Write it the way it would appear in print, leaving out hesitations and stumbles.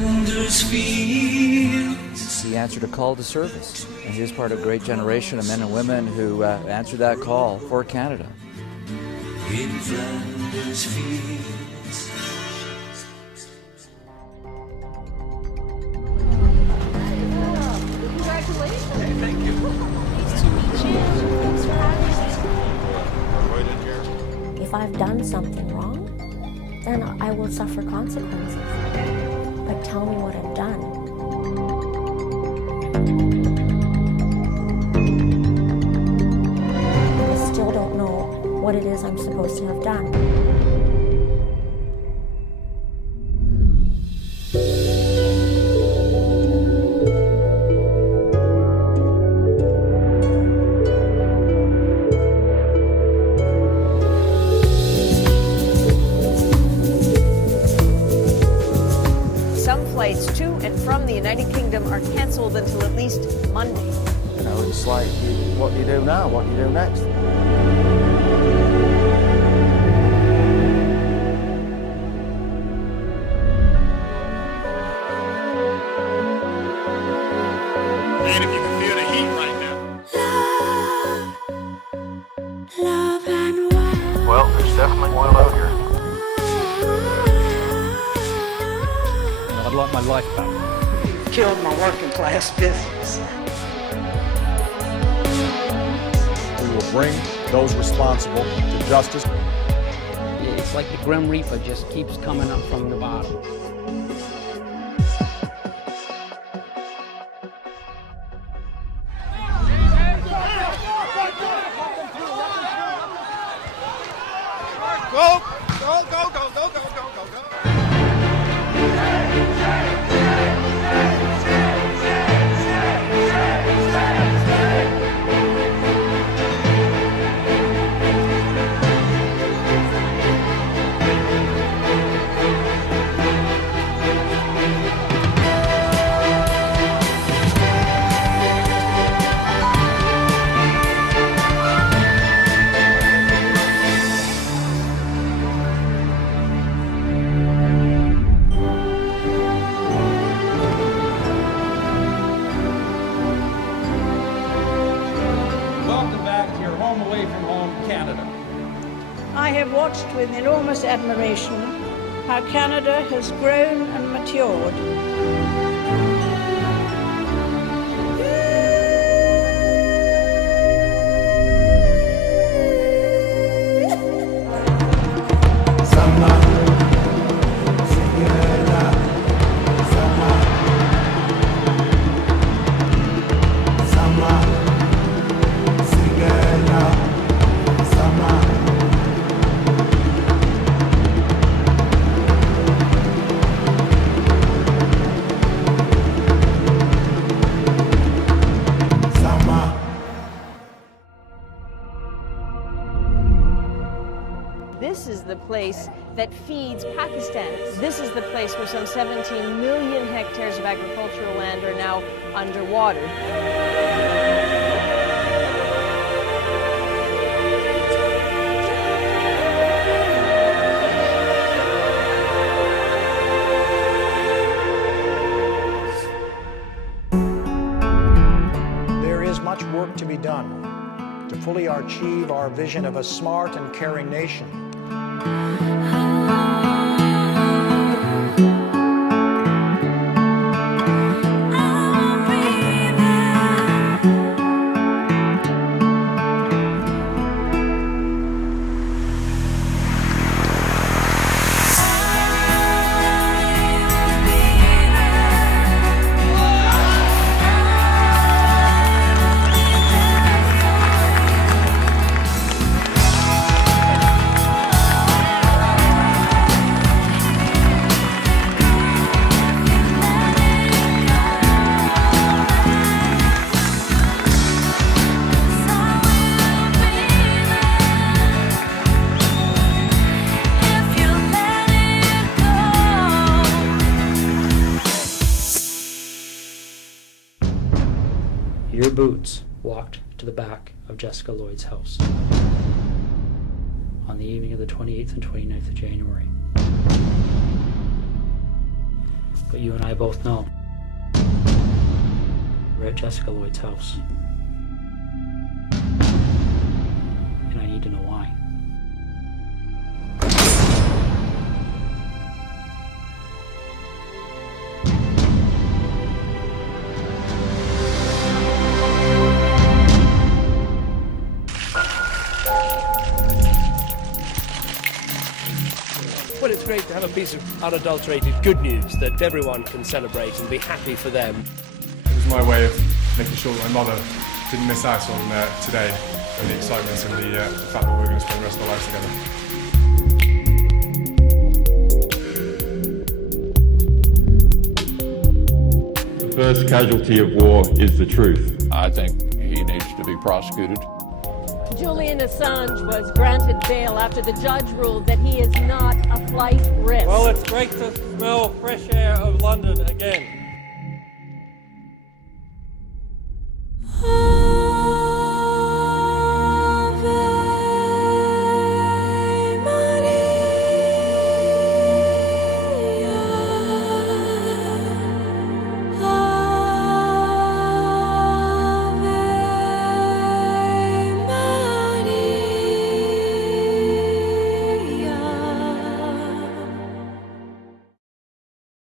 Flanders fields. It's the answer to call to service. And he was part of a great generation of men and women who answered that call for Canada. In Flanders fields. Congratulations. Hey, thank you. Nice to meet you. Thanks for having me. If I've done something wrong, then I will suffer consequences. But tell me what I've done. I still don't know what it is I'm supposed to have done. Flights to and from the United Kingdom are cancelled until at least Monday. You know, it's like, what do you do now? What do you do next? And if you can feel the heat right now. Love and wild. Well, there's definitely oil out here. I'd like my life back. Killed my working class business. We will bring those responsible to justice. It's like the Grim Reaper just keeps coming up from the bottom. Go, go, go, go, go, go, go, go, go. I have watched with enormous admiration how Canada has grown and matured. This is the place that feeds Pakistan. This is the place where some 17 million hectares of agricultural land are now underwater. There is much work to be done to fully achieve our vision of a smart and caring nation. Your boots walked to the back of Jessica Lloyd's house on the evening of the 28th and 29th of January. But you and I both know. We're at Jessica Lloyd's house. And I need to know why. Well, it's great to have a piece of unadulterated good news that everyone can celebrate and be happy for them. It was my way of making sure that my mother didn't miss out on today and the excitement and the fact that we're going to spend the rest of our lives together. The first casualty of war is the truth. I think he needs to be prosecuted. Julian Assange was granted bail after the judge ruled that he is not a flight risk. Well, it's great to smell fresh air of London again.